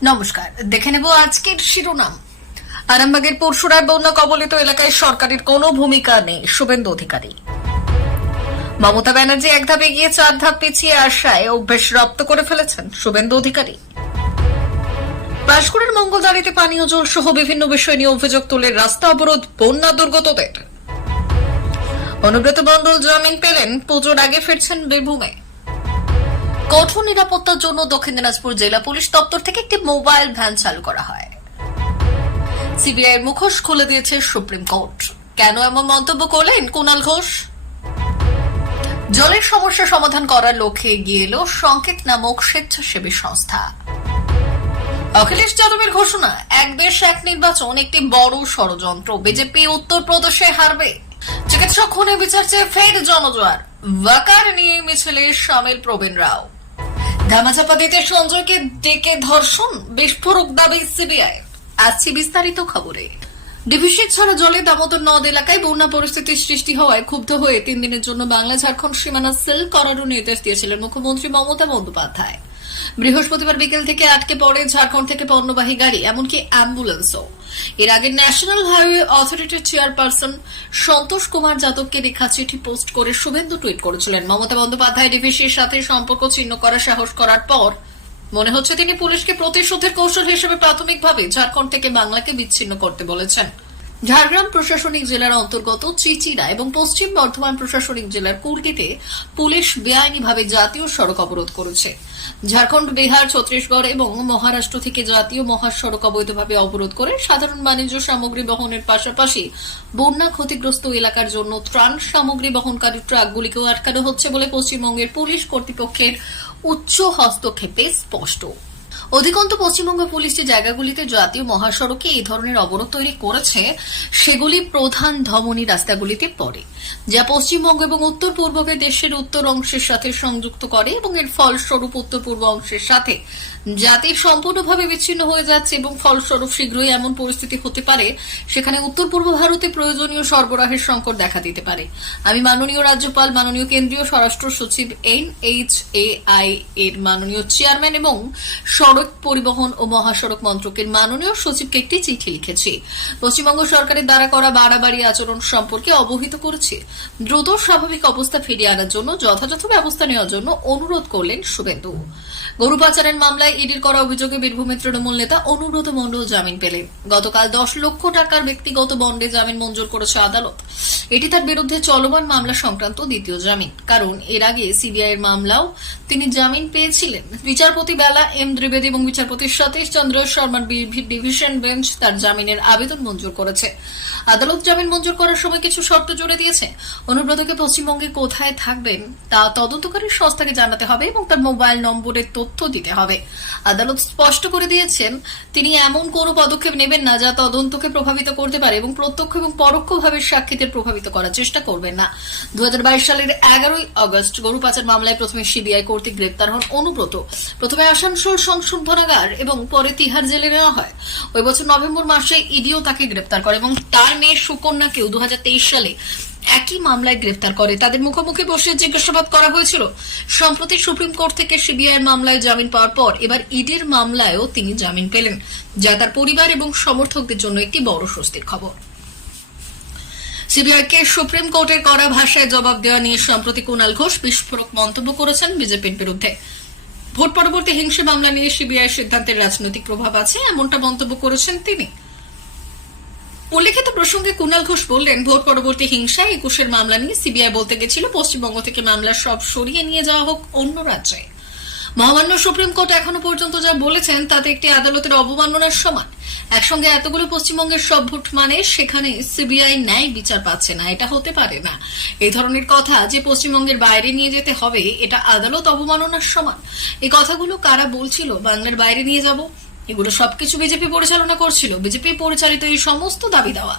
নমস্কার, দেখে নেব আজকের শিরোনাম। আরামবাগের পরশুরার বন্যা কবলিত এলাকায় সরকারের কোনো ভূমিকা নেই, শুভেন্দু অধিকারী। মমতা ব্যানার্জি এক ধাপ এগিয়ে 4 ধাপ পিছিয়ে আসায় অভ্যেস রপ্ত করে ফেলেছেন শুভেন্দু অধিকারী। বাঁশকুড়ার মঙ্গলদারিতে পানীয় জল সহ বিভিন্ন বিষয় নিয়ে অভিযোগ তুলে রাস্তা অবরোধ বন্যা দুর্গতদের। অনুব্রত মণ্ডল জামিন পেলেন, পুজোর আগে ফিরছেন বীরভূমে। কঠোর নিরাপত্তার জন্য দক্ষিণ দিনাজপুর জেলা পুলিশ দপ্তর থেকে একটি মোবাইল ভ্যান চালু করা হয়। সিবিআইয়ের মুখোশ খুলে দিয়েছে সুপ্রিম কোর্ট। কেন এমন মন্তব্য করলেন কুণাল ঘোষ? জলের সমস্যা সমাধান করার লক্ষ্যে এগিয়ে এলো সংকেত নামক স্বেচ্ছাসেবী সংস্থা। অখিলেশ যাদবের ঘোষণা, এক দেশ এক নির্বাচন একটি বড় ষড়যন্ত্র, বিজেপি উত্তরপ্রদেশে হারবে। চিকিৎসক খুনে বিচার চেয়ে ফের জনজোয়ার, ওয়াকার নিয়ে মিছিলে সামিল প্রবীণ রাও। ধামাচাপা দিতে সঞ্জয়কে ডেকে ধর্ষণ, বিস্ফোরক দাবি সিবিআই। আসছি বিস্তারিত খবরে। ডিভিসি ছাড়া জলে দামোদর নদ এলাকায় বন্যা পরিস্থিতির সৃষ্টি হওয়ায় ক্ষুব্ধ হয়ে 3 দিনের জন্য বাংলা ঝাড়খণ্ড সীমানা সিল করারও নির্দেশ দিয়েছিলেন মুখ্যমন্ত্রী মমতা বন্দ্যোপাধ্যায়। বৃহস্পতিবার বিকেল থেকে আটকে পড়ে ঝাড়খণ্ড থেকে পণ্যবাহী গাড়ি, এমনকি অ্যাম্বুলেন্সও। এর আগে ন্যাশনাল হাইওয়ে অথরিটির চেয়ারপারসন সন্তোষ কুমার যাদবকে লেখা চিঠি পোস্ট করে শুভেন্দু টুইট করেছিলেন, মমতা বন্দ্যোপাধ্যায় ডিভিসির সাথে সম্পর্ক ছিন্ন করার সাহস করার পর মনে হচ্ছে তিনি পুলিশকে প্রতিশোধের কৌশল হিসেবে প্রাথমিকভাবে ঝাড়খণ্ড থেকে বাংলাকে বিচ্ছিন্ন করতে বলেছেন। ঝাড়গ্রাম প্রশাসনিক জেলার অন্তর্গত চিচিরা এবং পশ্চিম বর্ধমান প্রশাসনিক জেলার কুর্গিতে পুলিশ বেআইনিভাবে জাতীয় সড়ক অবরোধ করেছে। ঝাড়খণ্ড, বিহার, ছত্তিশগড় এবং মহারাষ্ট্র থেকে জাতীয় মহাসড়ক অবৈধভাবে অবরোধ করে সাধারণ বাণিজ্য সামগ্রী বহনের পাশাপাশি বন্যা ক্ষতিগ্রস্ত এলাকার জন্য ত্রাণ সামগ্রী বহনকারী ট্রাকগুলিকেও আটকানো হচ্ছে বলে পশ্চিমবঙ্গের পুলিশ কর্তৃপক্ষের উচ্চ হস্তক্ষেপে স্পষ্ট। অধিকন্তু পশ্চিমবঙ্গ পুলিশ যে জায়গাগুলিতে জাতীয় মহাসড়কে এই ধরনের অবরোধ তৈরি করেছে সেগুলি প্রধান ধমনী রাস্তাগুলিতে পড়ে, যা পশ্চিমবঙ্গ এবং উত্তর পূর্বকে দেশের উত্তর অংশের সাথে সংযুক্ত করে এবং এর ফলস্বরূপ উত্তর পূর্ব অংশের সাথে জাতির সম্পূর্ণভাবে বিচ্ছিন্ন হয়ে যাচ্ছে এবং ফলস্বরূপ শীঘ্রই এমন পরিস্থিতি হতে পারে সেখানে উত্তর পূর্ব ভারতে প্রয়োজনীয় সরবরাহের সংকট দেখা দিতে পারে। আমি মাননীয় রাজ্যপাল, মাননীয় কেন্দ্রীয় স্বরাষ্ট্র সচিব NHAI এর মাননীয় চেয়ারম্যান এবং সড়ক পরিবহন ও মহাসড়ক মন্ত্রকের মাননীয় সচিবকে একটি চিঠি লিখেছি। পশ্চিমবঙ্গ সরকারের দ্বারা করা বাড়াবাড়ি আচরণ সম্পর্কে অবহিত করেছি। দ্রুত স্বাভাবিক অবস্থা ফিরিয়ে আনার জন্য যথাযথ ব্যবস্থা নেওয়ার জন্য অনুরোধ করলেন শুভেন্দু। গরু পাচারের মামলায় ইডির করা অভিযোগে বীরভূমের তৃণমূল নেতা অনুব্রত মণ্ডল জামিন পেলেন। গতকাল 10 লক্ষ টাকার ব্যক্তিগত বন্ডে জামিন মঞ্জুর করেছে আদালত। এটি তার বিরুদ্ধে চলমান মামলা সংক্রান্ত দ্বিতীয় জামিন, কারণ এর আগে সিবিআই এর মামলাও তিনি জামিন পেয়েছিলেন। বিচারপতি বেলা এম ত্রিবেদী এবং বিচারপতি সতীশ চন্দ্র শর্মার ডিভিশন বেঞ্চ তার জামিনের আবেদন মঞ্জুর করেছে। আদালত জামিন মঞ্জুর করার সময় কিছু শর্ত জুড়ে দিয়েছে। অনুব্রতকে পশ্চিমবঙ্গে কোথায় থাকবেন তা তদন্তকারী সংস্থাকে জানাতে হবে এবং তার মোবাইল নম্বরের তথ্য দিতে হবে। আদালত স্পষ্ট করে দিয়েছেন তিনি এমন কোনো পদক্ষেপ নেবেন না যা তদন্তকে প্রভাবিত করতে পারে এবং প্রত্যক্ষ এবং পরোক্ষভাবে সাক্ষীদের প্রভাবিত করার চেষ্টা করবেন না। 2022 সালের 11 আগস্ট গরু পাচার মামলায় প্রথমে সিবিআই কর্তৃক গ্রেপ্তার হন অনুব্রত। প্রথমে আসানসোল সংশোধনাগার এবং পরে তিহার জেলে নেওয়া হয়। ওই বছর নভেম্বর মাসে ইডিও তাকে গ্রেপ্তার করে এবং তার মেয়ে সুকন্যাকেও 2023 সালে একই মামলায় গ্রেফতার করে। তাদের মুখোমুখি বসে জিজ্ঞাসাবাদ করা হয়েছিল। সম্প্রতি সুপ্রিম কোর্ট থেকে সিবিআই মামলায় জামিন পাওয়ার পর এবার ইডির মামলায়ও তিনি জামিন পেলেন, যা তার পরিবার এবং সমর্থকদের জন্য একটি বড় স্বস্তির খবর। সিবিআইকে সুপ্রিম কোর্টের কড়া ভাষায় জবাব দেওয়া নিয়ে সম্প্রতি কুণাল ঘোষ বিস্ফোরক মন্তব্য করেছেন বিজেপির বিরুদ্ধে। ভোট পরবর্তী হিংসা মামলা নিয়ে সিবিআই সিদ্ধান্তের রাজনৈতিক প্রভাব আছে, এমনটা মন্তব্য করেছেন তিনি। উল্লেখিত প্রসঙ্গে কুণাল ঘোষ বললেন, ভোট পরবর্তী হিংসায় 21 মামলা নিয়ে সিবিআই বলতে গেছিল পশ্চিমবঙ্গ থেকে মামলা সব সরিয়ে নিয়ে যাওয়া হোক অন্য রাজ্যে। মহামান্য সুপ্রিম কোর্ট এখনো পর্যন্ত যা বলেছেন তাতে একটি আদালতের অবমাননার সমান। একসঙ্গে এতগুলো পশ্চিমবঙ্গের সব ভোট মানে সেখানে সিবিআই ন্যায় বিচার পাচ্ছে না, এটা হতে পারে না। এই ধরনের কথা যে পশ্চিমবঙ্গের বাইরে নিয়ে যেতে হবে, এটা আদালত অবমাননার সমান। এই কথাগুলো কারা বলছিল বাংলার বাইরে নিয়ে যাব? এগুলো সবকিছু বিজেপি পরিচালনা করছিল। বিজেপি পরিচালিত এই সমস্ত দাবি দেওয়া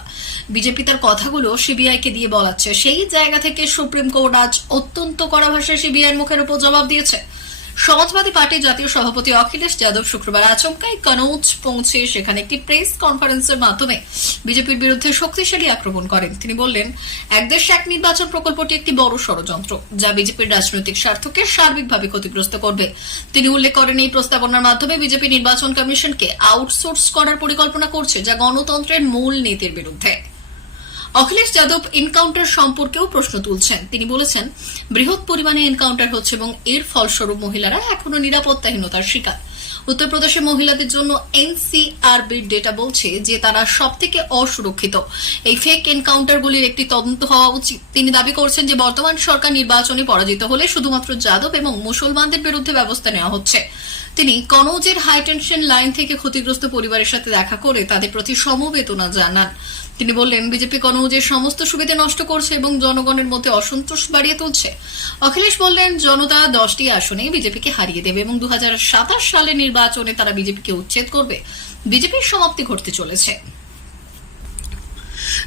বিজেপি তার কথাগুলো সিবিআই কে দিয়ে বলাচ্ছে। সেই জায়গা থেকে সুপ্রিম কোর্ট আজ অত্যন্ত কড়া ভাষায় সিবিআই এর মুখের উপর জবাব দিয়েছে। সমাজবাদী পার্টির জাতীয় সভাপতি অখিলেশ যাদব শুক্রবার আচমকাই কনৌজ পৌঁছে সেখানে একটি প্রেস কনফারেন্সের মাধ্যমে বিজেপির বিরুদ্ধে শক্তিশালী আক্রমণ করেন। তিনি বললেন, এক দেশ এক নির্বাচন প্রকল্পটি একটি বড় ষড়যন্ত্র যা বিজেপির রাজনৈতিক স্বার্থকে সার্বিকভাবে ক্ষতিগ্রস্ত করবে। তিনি উল্লেখ করেন, এই প্রস্তাবনার মাধ্যমে বিজেপি নির্বাচন কমিশনকে আউটসোর্স করার পরিকল্পনা করছে, যা গণতন্ত্রের মূল নীতির বিরুদ্ধে। অখিলেশ যাদব এনকাউন্টার সম্পর্কেও প্রশ্ন তুলছেন। তিনি বলেছেন, বৃহৎ পরিমাণে এনকাউন্টার হচ্ছে এবং এর ফলস্বরূপ মহিলারা এখনো নিরাপত্তাহীনতার শিকার। উত্তরপ্রদেশের মহিলাদের জন্য এনসিআরবির ডেটা বলছে যে তারা সবথেকে অসুরক্ষিত। এই ফেক এনকাউন্টারগুলির একটি তদন্ত হওয়া উচিত। তিনি দাবি করছেন যে বর্তমান সরকার নির্বাচনে পরাজিত হলে শুধুমাত্র যাদব এবং মুসলমানদের বিরুদ্ধে ব্যবস্থা নেওয়া হচ্ছে। তিনি কনৌজের হাইটেনশন লাইন থেকে ক্ষতিগ্রস্ত পরিবারের সাথে দেখা করে তাদের প্রতি সমবেদনা জানান। তিনি বললেন, বিজেপি কনৌজের সমস্ত সুবিধা নষ্ট করছে এবং জনগণের মধ্যে অসন্তোষ বাড়িয়ে তুলছে। অখিলেশ বললেন, জনতা 10টি আসনে বিজেপিকে হারিয়ে দেবে এবং 2027 সালের নির্বাচনে তারা বিজেপিকে উচ্ছেদ করবে। বিজেপির সমাপ্তি ঘটতে চলেছে।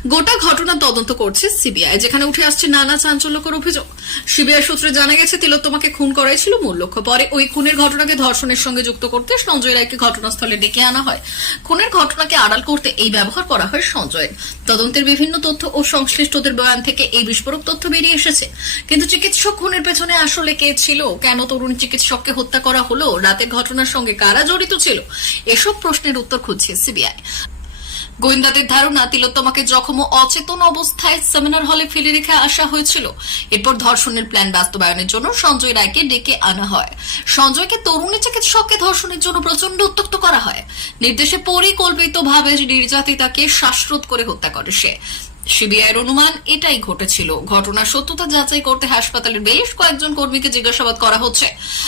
গোটা ঘটনা তদন্ত করছে সিবিআই, যেখানে উঠে আসছে নানা চাঞ্চল্যকর অভিযোগ। সিবিআই সূত্রে জানা গেছে, তিলোত্তমাকে খুন করাই ছিল মূল লক্ষ্য। পরে ওই খুনের ঘটনাকে ধর্ষণের সঙ্গে যুক্ত করতে সঞ্জয় রায়কে ঘটনাস্থলে ডেকে আনা হয়। খুনের ঘটনাকে আড়াল করতে এই ব্যবহার করা হয় সঞ্জয়ের। তদন্তের বিভিন্ন তথ্য ও সংশ্লিষ্টদের বয়ান থেকে এই বিস্ফোরক তথ্য বেরিয়ে এসেছে। কিন্তু চিকিৎসক খুনের পেছনে আসলে কে ছিল, কেন তরুণ চিকিৎসককে হত্যা করা হলো, রাতের ঘটনার সঙ্গে কারা জড়িত ছিল, এসব প্রশ্নের উত্তর খুঁজছে সিবিআই। গোয়েন্দাদের ধারণা, তিলোত্তমাকে জখম ও অচেতন অবস্থায় সেমিনার হলে ফেলে রেখে আসা হয়েছিল। এরপর ধর্ষণের প্ল্যান বাস্তবায়নের জন্য সঞ্জয় রায়কে ডেকে আনা হয়। সঞ্জয়কে তরুণী চিকিৎসককে ধর্ষণের জন্য প্রচন্ড উত্ত্যক্ত করা হয়। নির্দেশে পরিকল্পিতভাবে নির্যাতিতাকে শ্বাসরোধ করে হত্যা করে সে। সিবিআইয়ের অনুমান এটাই ঘটেছিল। ঘটনার সত্যতা যাচাই করতে হাসপাতালের বেশ কয়েকজন কর্মীকে জিজ্ঞাসাবাদ করা হচ্ছে।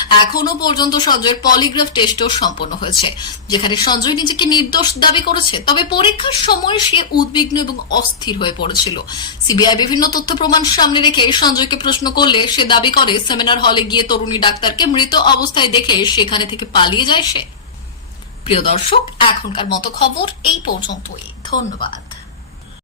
এখনো পর্যন্ত সঞ্জয়ের পলিগ্রাফ টেস্টও সম্পন্ন হয়েছে, যেখানে সঞ্জয় নিজেকে নির্দোষ দাবি করেছে। তবে পরীক্ষার সময় সে উদ্বিগ্ন এবং অস্থির হয়ে পড়েছিল। সিবিআই বিভিন্ন তথ্য প্রমাণ সামনে রেখে সঞ্জয়কে প্রশ্ন করলে সে দাবি করে সেমিনার হলে গিয়ে তরুণী ডাক্তারকে মৃত অবস্থায় দেখে সেখানে থেকে পালিয়ে যায় সে। প্রিয় দর্শক, এখনকার মতো খবর এই পর্যন্তই। ধন্যবাদ।